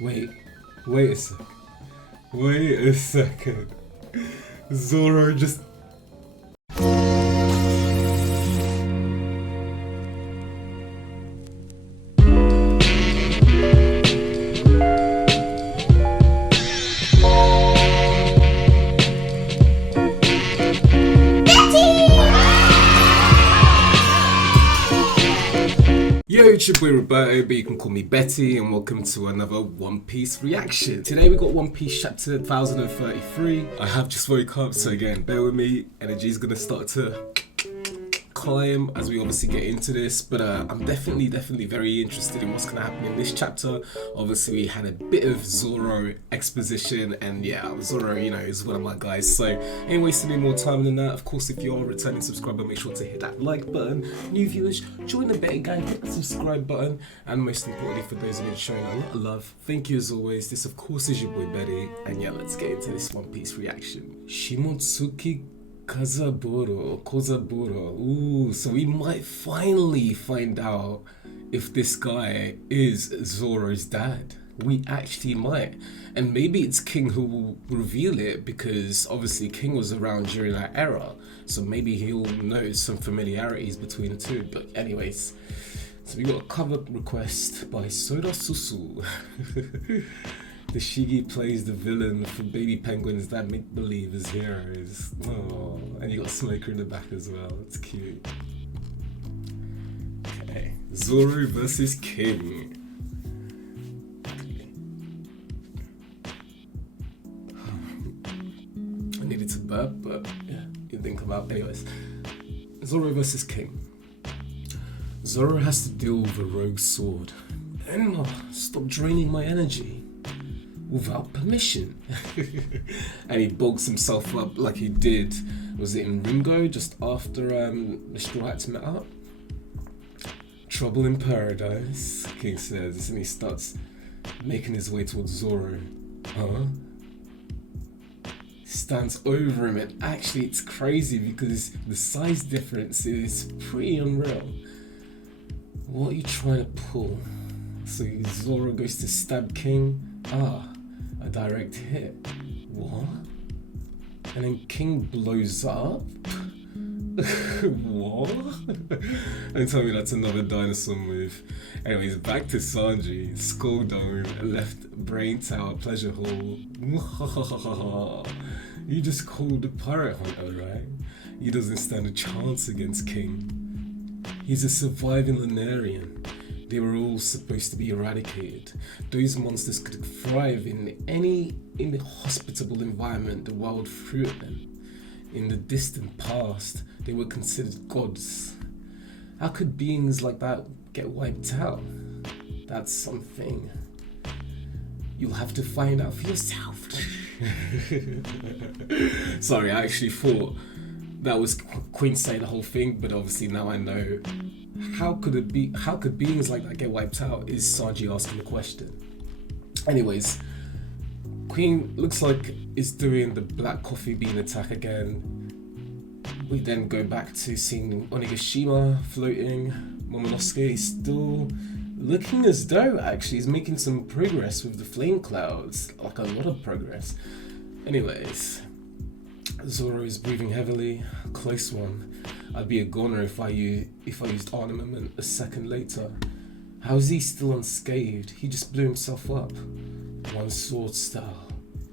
Wait, wait a sec. Wait a second. Zoro just. Yo, it's your boy Roberto, but you can call me Betty, and welcome to another One Piece reaction. Today we got One Piece chapter 1033. I have just woke up, so again, bear with me. Energy's gonna start to climb as we obviously get into this, but I'm definitely very interested in what's gonna happen in this chapter. Obviously we had a bit of Zoro exposition, and yeah, Zoro, you know, is one of my guys, so ain't wasting any more time than that. Of course, if you're a returning subscriber, make sure to hit that like button. New viewers, join the Betty gang, hit the subscribe button, and most importantly, for those who've been showing a lot of love, thank you as always. This of course is your boy Betty, and yeah, let's get into this One Piece reaction. Shimotsuki Kozaburo. Ooh, so we might finally find out if this guy is Zoro's dad. We actually might. And maybe it's King who will reveal it, because obviously King was around during that era. So maybe he'll know some familiarities between the two. But anyways, so we got a cover request by Soda Susu. The Shigi plays the villain for baby penguins that make believe as heroes. Oh, and you got Smoker in the back as well. It's cute. Okay, Zoro versus King. I needed to burp, but yeah, it didn't come out. Anyways, Zoro versus King. Zoro has to deal with a rogue sword. Enma, stop draining my energy. Without permission. And he bulks himself up like he did, was it in Ringo, just after the Straw Hats met up? Trouble in paradise, King says, and he starts making his way towards Zoro. Huh? Stands over him, and actually it's crazy because the size difference is pretty unreal. What are you trying to pull? So Zoro goes to stab King. A direct hit. What? And then King blows up? What? Don't tell me that's another dinosaur move. Anyways, back to Sanji. Skull Dome, left Brain Tower, Pleasure Hall. You just called the Pirate Hunter, right? He doesn't stand a chance against King. He's a surviving Lunarian. They were all supposed to be eradicated. Those monsters could thrive in any inhospitable environment the world threw at them. In the distant past, they were considered gods. How could beings like that get wiped out? That's something you'll have to find out for yourself. Sorry, I actually thought that was Queen saying the whole thing, but obviously now I know. How could beings like that get wiped out, is Sanji asking the question. Anyways, Queen looks like is doing the black coffee bean attack again. We then go back to seeing Onigashima floating. Momonosuke is still looking as though actually he's making some progress with the flame clouds, like a lot of progress. Anyways, Zoro is breathing heavily. Close one. I'd be a goner if I used armament a second later. How is he still unscathed? He just blew himself up. One sword style.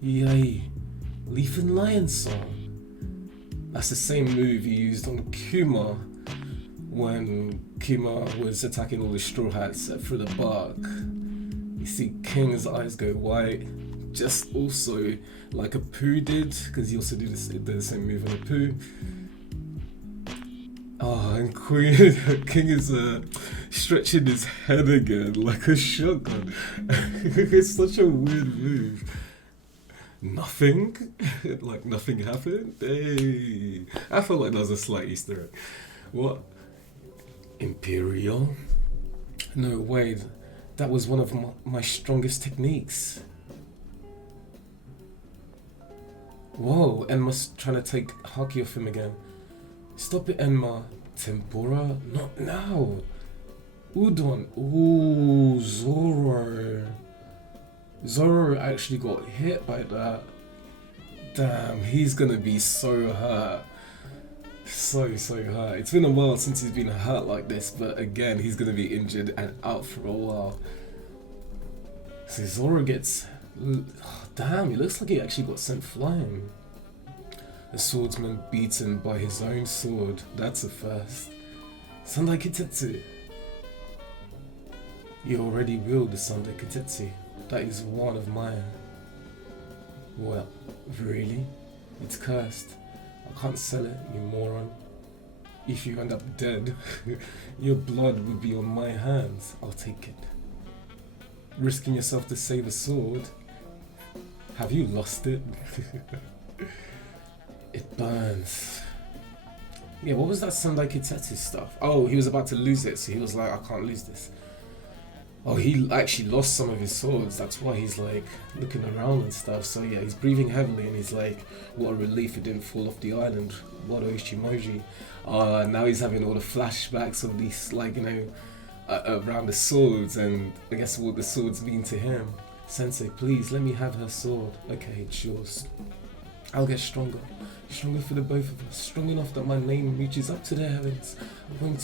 Yay. Leaf and Lion song. That's the same move he used on Kuma when Kuma was attacking all the Straw Hats through the bark. You see King's eyes go white. Just also like Apu did, because he also did the same move on Apu. Oh, and King is stretching his head again like a shotgun. It's such a weird move. Nothing? Like nothing happened? Hey, I felt like that was a slight Easter egg. What? Imperial? No way, that was one of my strongest techniques. Whoa, Enma's trying to take Haki off him again. Stop it, Enma. Tempura? Not now. Udon. Ooh, Zoro. Zoro actually got hit by that. Damn, he's gonna be so hurt. So hurt. It's been a while since he's been hurt like this, but again, he's gonna be injured and out for a while. So Zoro gets... oh, damn, it looks like he actually got sent flying. The swordsman beaten by his own sword. That's a first. Sandai Kitetsu. You already wield the Sandai Kitetsu. That is one of mine. Well, really? It's cursed. I can't sell it, you moron. If you end up dead, your blood will be on my hands. I'll take it. Risking yourself to save a sword? Have you lost it? It burns. Yeah, what was that Sandai Kitetsu stuff? Oh, he was about to lose it, so he was like, I can't lose this. Oh, he actually lost some of his swords. That's why he's like looking around and stuff. So yeah, he's breathing heavily and he's like, what a relief it didn't fall off the island. What a Ishimoji. Now he's having all the flashbacks of these, like, you know, around the swords, and I guess what the swords mean to him. Sensei, please let me have her sword. Okay, it's yours. I'll get stronger. Stronger for the both of us. Strong enough that my name reaches up to the heavens. I'm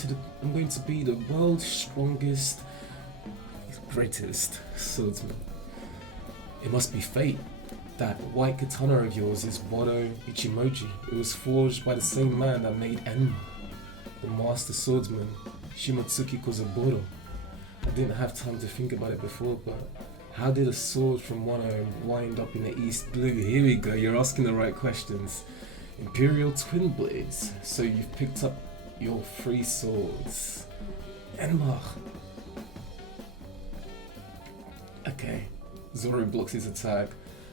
going to be the world's strongest, greatest swordsman. It must be fate. That white katana of yours is Wado Ichimoji. It was forged by the same man that made Enma, the master swordsman, Shimotsuki Kozaburo. I didn't have time to think about it before, but how did a sword from Wano wind up in the East Blue? Here we go, you're asking the right questions. Imperial twin blades. So you've picked up your 3 swords. Enma. Okay, Zoro blocks his attack,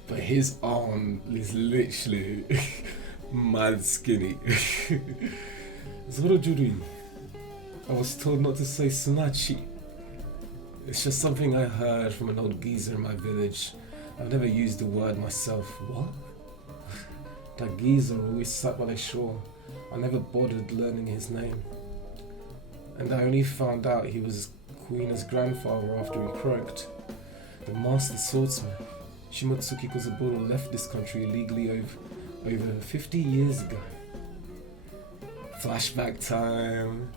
but his arm is literally mad skinny. Zoro Juri, I was told not to say Sunachi. It's just something I heard from an old geezer in my village. I've never used the word myself. What? That geezer always sat by the shore. I never bothered learning his name. And I only found out he was Kuina's grandfather after he croaked. The master swordsman, Shimotsuki Kozaburo, left this country illegally over 50 years ago. Flashback time.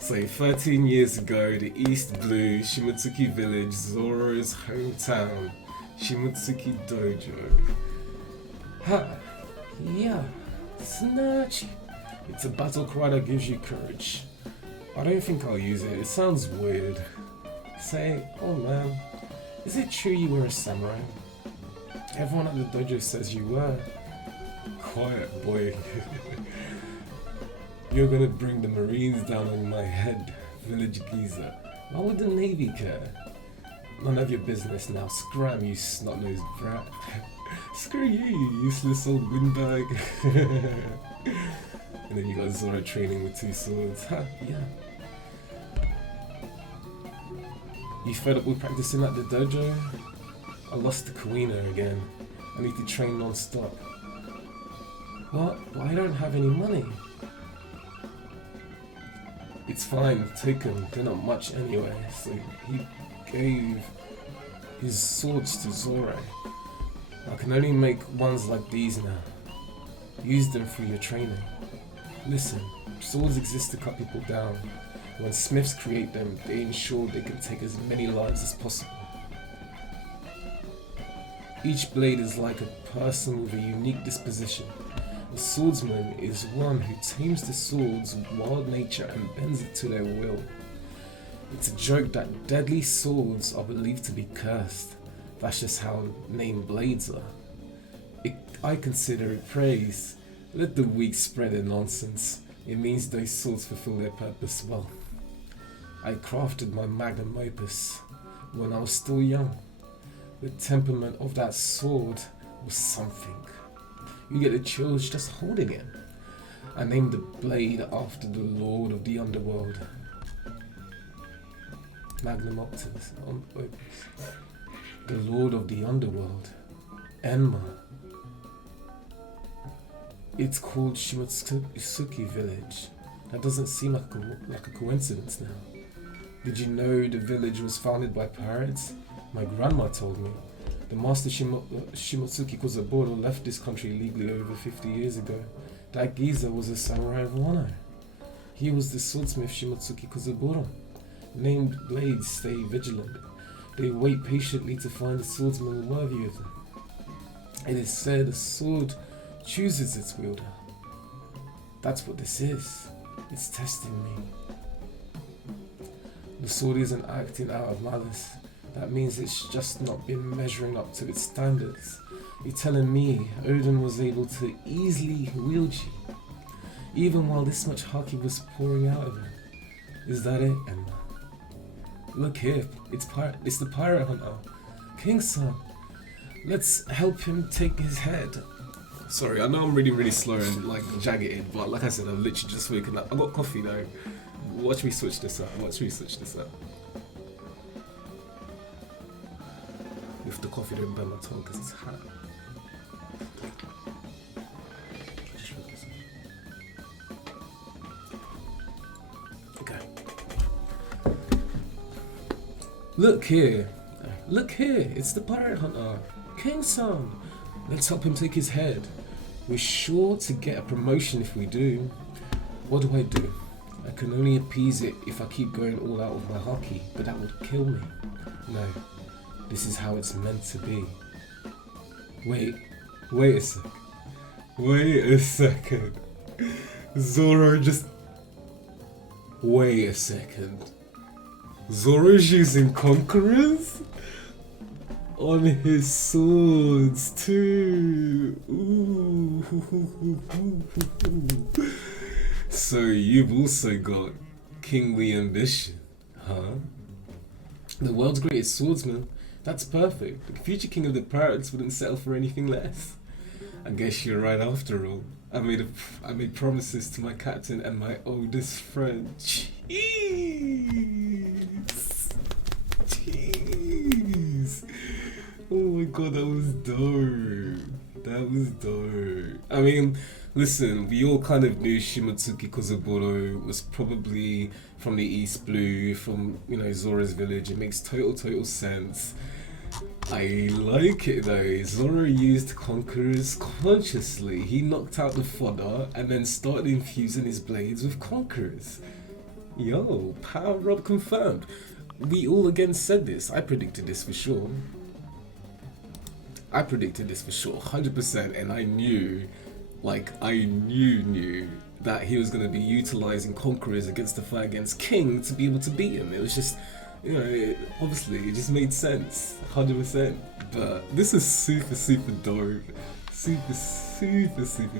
So 13 years ago, the East Blue, Shimotsuki village, Zoro's hometown, Shimotsuki dojo. Ha! Yeah, snatch! It's a battle cry that gives you courage. I don't think I'll use it, it sounds weird. Say, oh man, is it true you were a samurai? Everyone at the dojo says you were. Quiet, boy. You're gonna bring the Marines down on my head, village geezer. Why would the Navy care? None of your business now. Scram, you snot-nosed brat. Screw you useless old windbag. And then you got Zoro training with 2 swords. Ha, yeah. You fed up with practicing at the dojo? I lost to Kuina again. I need to train non-stop. What? Well, I don't have any money. It's fine, take them, they're not much anyway. So he gave his swords to Zoro. I can only make ones like these now. Use them for your training. Listen, swords exist to cut people down. When smiths create them, they ensure they can take as many lives as possible. Each blade is like a person with a unique disposition. A swordsman is one who tames the sword's wild nature and bends it to their will. It's a joke that deadly swords are believed to be cursed. That's just how named blades are. I consider it praise. Let the weak spread their nonsense. It means those swords fulfill their purpose well. I crafted my magnum opus when I was still young. The temperament of that sword was something. You get the chills just holding it. I named the blade after the Lord of the Underworld. Magnum Opus. The Lord of the Underworld. Enma. It's called Shimotsuki village. That doesn't seem like a coincidence now. Did you know the village was founded by pirates? My grandma told me. The master Shimotsuki Kozaburo left this country legally over 50 years ago. That geezer was a samurai of Wano. He was the swordsmith Shimotsuki Kozaburo. Named blades stay vigilant. They wait patiently to find a swordsman worthy of them. It is said a sword chooses its wielder. That's what this is. It's testing me. The sword isn't acting out of malice. That means it's just not been measuring up to its standards. You're telling me Odin was able to easily wield you, even while this much haki was pouring out of him. Is that it, Emma? Look here, it's the pirate hunter, King's son. Let's help him take his head. Sorry, I know I'm really slow and like jagged, but like I said, I've literally just woken up. I got coffee though. Watch me switch this up. If the coffee don't burn my tongue because it's hot. Okay. Look here, it's the pirate hunter, King's son. Let's help him take his head. We're sure to get a promotion if we do. What do? I can only appease it if I keep going all out with my haki, but that would kill me. No, this is how it's meant to be. Wait a second. Zoro just... Wait a second. Zoro's using Conquerors on his swords too. Ooh. So you've also got kingly ambition, huh? The world's greatest swordsman. That's perfect. The future king of the pirates wouldn't settle for anything less. I guess you're right after all. I made promises to my captain and my oldest friend. Jeez. Oh my god, that was dope. I mean, listen, we all kind of knew Shimotsuki Kozaburo was probably from the East Blue, from, Zoro's village. It makes total sense. I like it though. Zoro used Conquerors consciously. He knocked out the fodder and then started infusing his blades with Conquerors. Yo, power up confirmed. We all again said this. I predicted this for sure. 100%, and I knew that he was going to be utilizing Conquerors against the fight against King to be able to beat him. It was just, obviously it just made sense, 100%. But this is super dope, super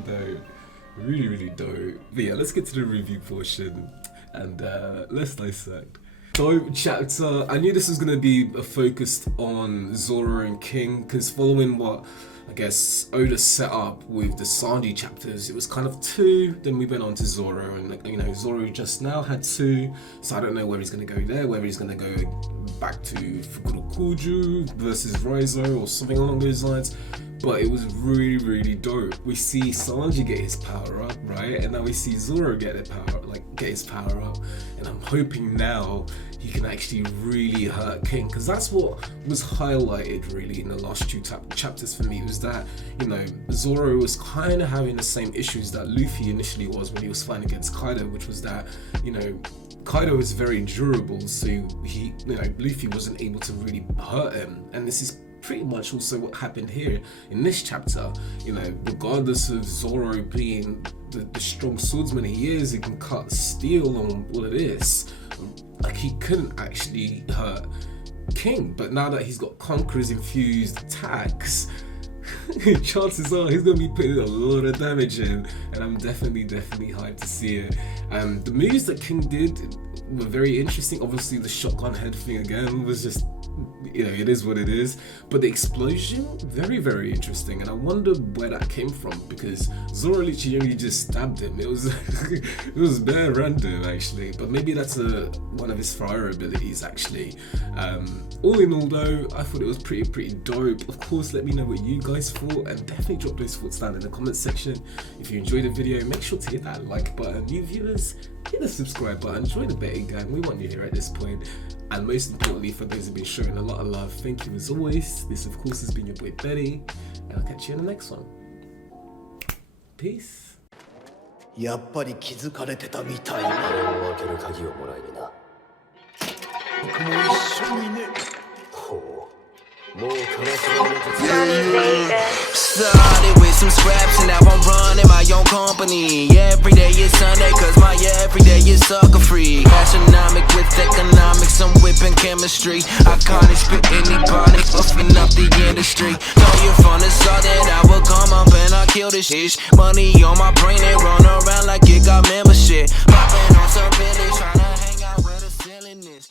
dope, really dope. But yeah, let's get to the review portion and let's dissect. Dope chapter. I knew this was going to be focused on Zoro and King, because following what I guess Oda set up with the Sanji chapters, it was kind of 2, then we went on to Zoro, and Zoro just now had 2, so I don't know where he's going to go there, whether he's going to go back to Fukurokuju versus Raizo or something along those lines. But it was really dope. We see Sanji get his power up, right? And now we see Zoro get his power up. And I'm hoping now he can actually really hurt King, because that's what was highlighted really in the last 2 chapters for me, was that, Zoro was kind of having the same issues that Luffy initially was when he was fighting against Kaido, which was that, Kaido is very durable, so Luffy wasn't able to really hurt him. And this is pretty much also what happened here in this chapter. Regardless of Zoro being the strong swordsman he is, he can cut steel on all of this, he couldn't actually hurt King. But now that he's got Conqueror's infused attacks, chances are he's going to be putting a lot of damage in, and I'm definitely hyped to see it. The moves that King did were very interesting. Obviously the shotgun head thing again was just, it is what it is, but the explosion, very interesting, and I wonder where that came from, because Zoro literally only just stabbed him. It was bare random actually, but maybe that's one of his fire abilities actually. All in all though, I thought it was pretty dope. Of course, let me know what you guys thought, and definitely drop those thoughts down in the comment section. If you enjoyed the video, make sure to hit that like button. New viewers, hit the subscribe button, join the betting gang. We want you here at this point. And most importantly, for those who've been showing a lot of love, thank you as always. This, of course, has been your boy Betty, and I'll catch you in the next one. Peace. やっぱり気づかれてたみたいな。開ける鍵をもらいにな。僕も一緒にね。ほう。もう悲しみの Started with some scraps and now I'm running my own company. Every day is Sunday cause my everyday is sucker free. Astronomic with economics, I'm whipping chemistry. Iconic, spit anybody, fucking up the industry. Know you from the south that I will come up and I kill this shit. Money on my brain and run around like it got membership. Popping on some Billy, trying to hang out where the ceiling is.